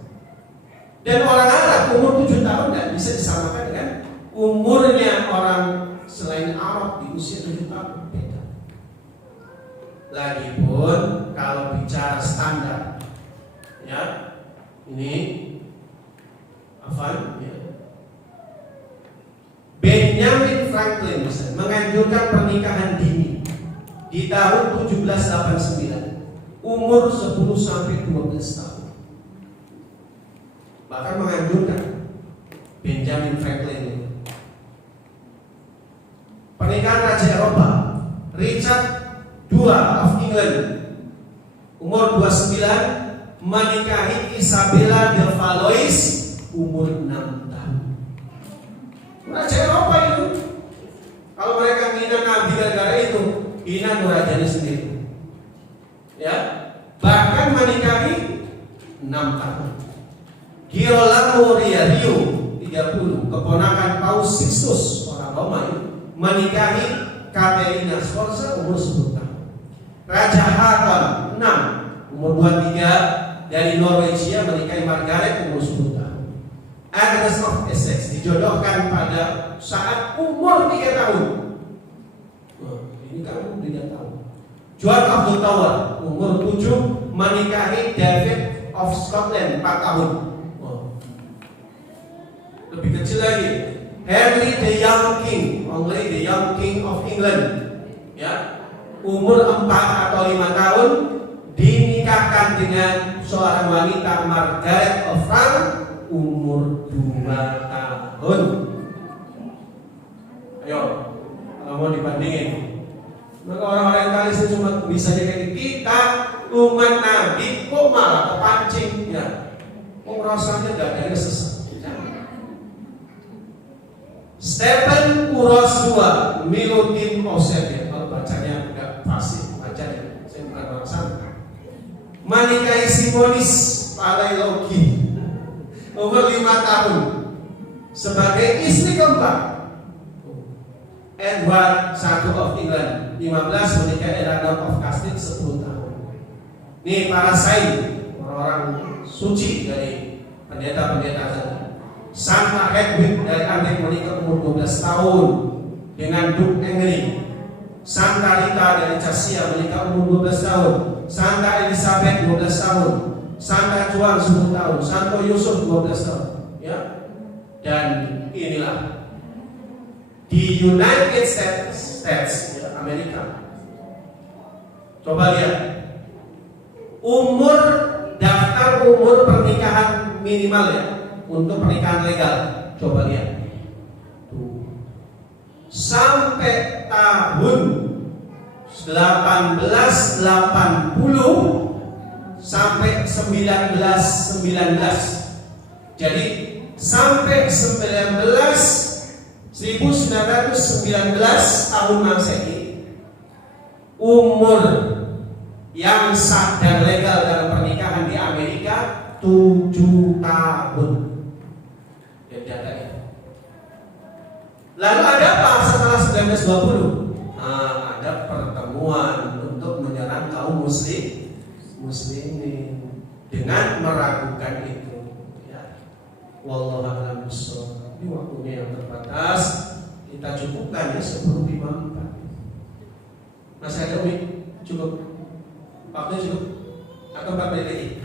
Dan orang Arab umur 7 tahun tidak bisa disamakan dengan umurnya orang selain Arab di usia 7 tahun. Beda. Lagipun kalau bicara standar, ya ini apa? Ya. Benjamin Franklin misalnya menganjurkan pernikahan dini di tahun 1789, umur 10 sampai 12 tahun. Bahkan menganjurkan Benjamin Franklin itu. Pernikahan Raja Eropa Richard II of England umur 29 menikahi Isabella de Valois umur 6 tahun. Raja Eropa itu, kalau mereka hina Nabi gara-gara itu, hina rajanya sendiri. Ya, bahkan menikahi 6 tahun. Girolamo Rio 30, keponakan Paus Sixtus orang Roma itu, menikahi Caterina Sforza umur 10 tahun. Raja Hakon 6 umur 23 dari Norwegia menikahi Margaret umur 10 tahun. Agnes of Essex dijodohkan pada saat umur 3 tahun. Ini kamu 3 tahun. Joan of the Tower umur 7 menikahi David of Scotland 4 tahun. Lebih kecil lagi, Henry the Young King, Henry the Young King of England, ya, umur 4 atau 5 tahun dinikahkan dengan seorang wanita Margaret of France umur 2 tahun. Ayo, kalau mau dibandingin, maka orang-orang yang kali itu cuma bisa kayak kita umat Nabi kok malah kepancing, ya, kok rasanya gak ada yang sesat. Stephen Uros II, Milutin Osef, ya, kalau bacanya enggak pasti baca ya, saya bukan orang sana. Menikahi Simonis Palaiologi umur 5 tahun sebagai istri keempat. Edward I of England 15 menikahi Eleanor of Castile 10 tahun. Ini para saint, orang-orang suci dari pendeta-pendeta tadi. Santa Hedwig dari Anglik menikah umur 12 tahun dengan Duke Henry. Santa Rita dari Casia menikah umur 12 tahun. Santa Elizabeth 12 tahun. Santa Juan 10 tahun. Santo Yusuf 12 tahun. Ya. Dan inilah di United States ya, Amerika. Coba lihat daftar umur pernikahan minimal ya, untuk pernikahan legal. Coba lihat tuh. Sampai tahun 1880 sampai 1919. Jadi sampai 1919 tahun Masehi, umur yang sah dan legal dalam pernikahan di Amerika 7 tahun. Lalu ada apa setelah 1920? Ada pertemuan untuk menyerang kaum muslimin dengan meragukan itu. Ya. Wallahu a'lam bishawab. Ini waktunya yang terbatas, kita cukupkan ya 10:54. Masih ada Umi? Cukup? Waktu cukup? Atau 4 menit lagi?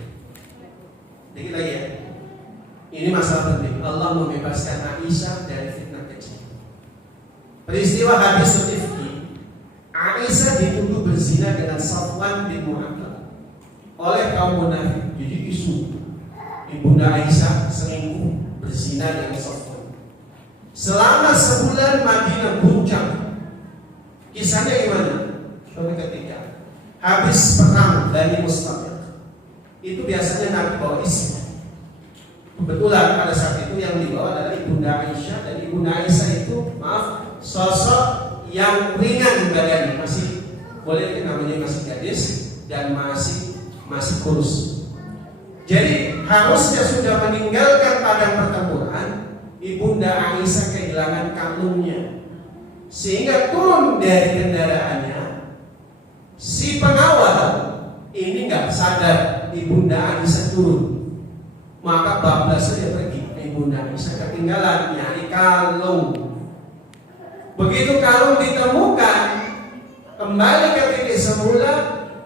Dikit lagi ya. Ini masalah penting. Allah membebaskan Aisyah dari fitnah kecil. Peristiwa hadis Rifqi, Aisyah dituduh berzina berzina dengan Safwan bin Mu'attal oleh kaum munafik. Jadi isu Ibunda Aisyah selingkuh berzina dengan Safwan. Selama sebulan Madinah guncang. Kisahnya gimana? Suatu ketika habis perang Bani Mustaliq, itu biasanya Nabi bawa istri. Kebetulan pada saat itu yang dibawa adalah Ibunda Aisyah, dan Ibunda Aisyah itu sosok yang ringan badannya, masih boleh namanya masih gadis dan masih kurus. Jadi harusnya sudah meninggalkan padang pertempuran, Ibunda Aisyah kehilangan kalungnya, sehingga turun dari kendaraannya. Si pengawal ini nggak sadar Ibunda Aisyah turun, maka bablas saja pergi. Ibunda Aisyah ketinggalan nyari kalung. Begitu kalung ditemukan, kembali ke titik semula,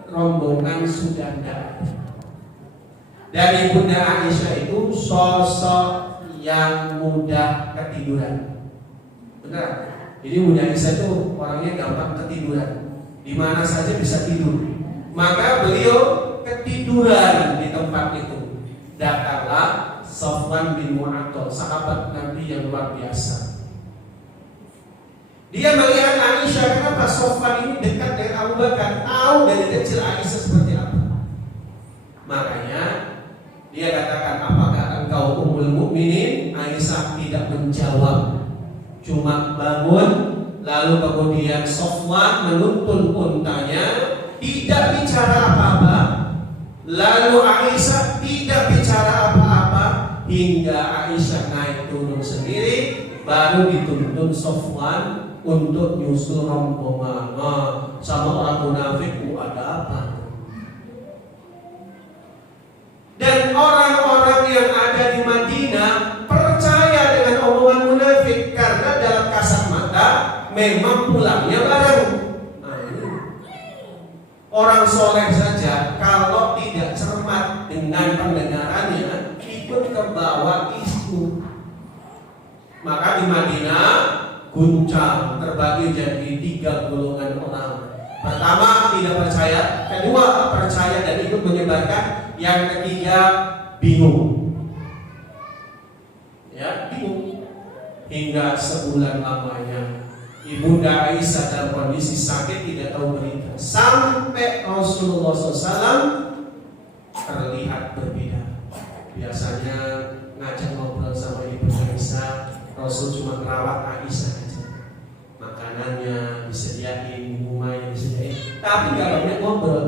rombongan sudah tidak. Dan Ibunda Aisyah itu sosok yang mudah ketiduran. Benar? Jadi Ibunda Aisyah itu orangnya gampang ketiduran, di mana saja bisa tidur. Maka beliau ketiduran di tempat itu. Datanglah Safwan bin Mu'attal, sahabat Nabi yang luar biasa. Dia melihat Aisyah, kenapa Safwan ini dekat dengan Abu Bakar, tahu dari kecil Aisyah seperti apa. Makanya dia katakan, apakah engkau Ummul Mukminin? Aisyah tidak menjawab, cuma bangun. Lalu kemudian Safwan menuntun untanya, tidak bicara apa-apa. Lalu Aisyah tidak bicara apa-apa, hingga Aisyah naik turun sendiri, baru dituntun Safwan untuk nyusul rombongan. Sama orang munafik, ada apa? Dan orang-orang yang ada di Madinah percaya dengan omongan munafik, karena dalam kasat mata memang pulangnya bareng. Orang soleh saja kalau tidak cermat dengan pendengarannya, ikut ke bawah isu. Maka di Madinah guncang, terbagi jadi 3 golongan orang. Pertama tidak percaya, kedua percaya dan ikut menyebarkan, yang ketiga bingung. Ya, bingung. Hingga sebulan lamanya Ibunda Aisyah dalam kondisi sakit, tidak tahu berita, sampai Rasulullah SAW terlihat berbeda. Biasanya ngajak ngobrol sama Ibunda Aisyah, Rasul cuma merawat Aisyah aja, makanannya disediain, minumannya disediain, tapi gak banyak ngobrol.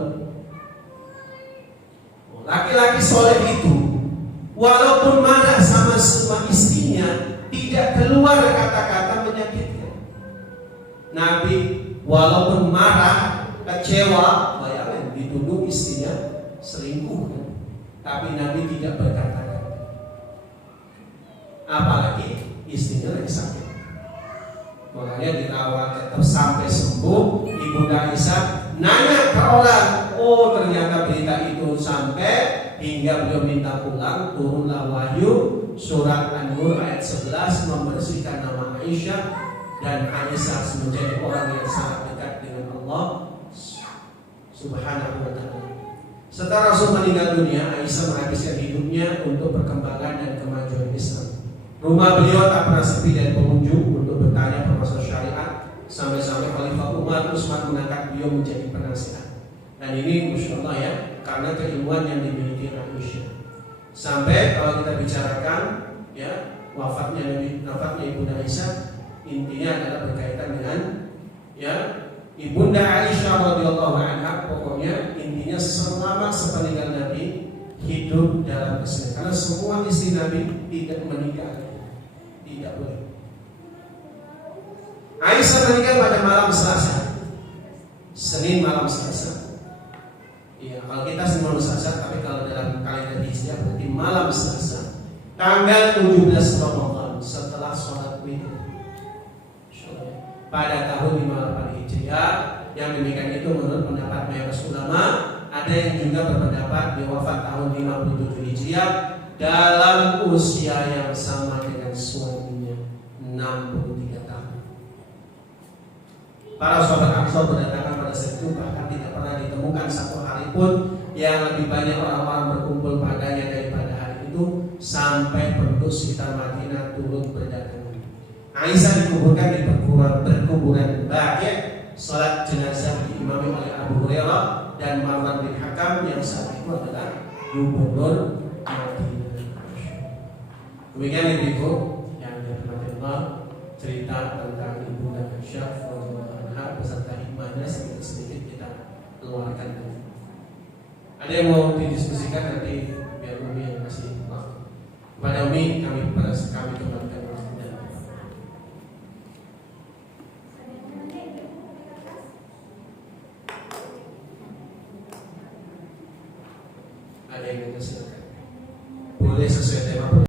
Laki-laki soleh itu walaupun marah sama semua istrinya, tidak keluar kata-kata menyakitkan. Nabi walaupun marah, kecewa, bayangin dituduh istrinya selingkuh, tapi Nabi tidak berkata-kata. Apalagi istrinya lagi sakit. Makanya dirawat tetap sampai sembuh. Ibunda Aisyah nanya ke orang, oh ternyata berita itu sampai, hingga beliau minta pulang. Turunlah wahyu surat An-Nur ayat 11 membersihkan nama Aisyah, dan Aisyah menjadi orang yang sangat dekat dengan Allah Subhanahu wa ta'ala. Setelah Rasul meninggal dunia, Aisyah menghabiskan hidupnya untuk perkembangan dan kemajuan Islam. Rumah beliau tak pernah sepi dari pengunjung untuk bertanya permasalahan syariat, sampai-sampai Khalifah Umar Utsman mengangkat beliau menjadi penasihat. Dan ini Masya Allah ya, karena keilmuan yang dimiliki Aisyah. Sampai kalau kita bicarakan ya wafatnya Ibunda Aisyah, intinya adalah berkaitan dengan ya Ibunda Aisyah radhiyallahu anha. Pokoknya intinya selama sepeninggal Nabi hidup dalam kesedihan, karena semua istri Nabi tidak menikah, tidak boleh. Aisyah meninggal pada malam Selasa, Senin malam Selasa. Iya, kalau kita Senin malam Selasa, tapi kalau dalam kalender Hijriah berarti malam Selasa, tanggal 17 Ramadan setelah sholat witir pada tahun 58 Hijriah. Yang demikian itu menurut pendapat mayoritas ulama. Ada yang juga berpendapat dia wafat tahun 57 Hijriah dalam usia yang sama dengan suaminya, 63 tahun. Para sahabat Ansor berdatangan pada saat itu bahkan tidak menemukan satu hari pun yang lebih banyak orang-orang berkumpul padanya daripada hari itu, sampai penduduk sekitar Madinah turut berdatangan. Aisyah dikuburkan di perkuburan Baqi'. Salat jenazah diimami oleh Abu Hurairah dan Marwan bin Hakam yang saat itu adalah gubernur Madinah. Demikian ibu yang dirahmati Allah, cerita tentang Ibu Aisyah radhiyallahu anha beserta hikmahnya sedikit-sedikit kita keluarkan dulu. Ada yang mau didiskusikan nanti biar Umi yang kasih waktu. Kepada Umi kami kembalikan waktunya. Ada yang ingin silakan. Boleh sesuai dengan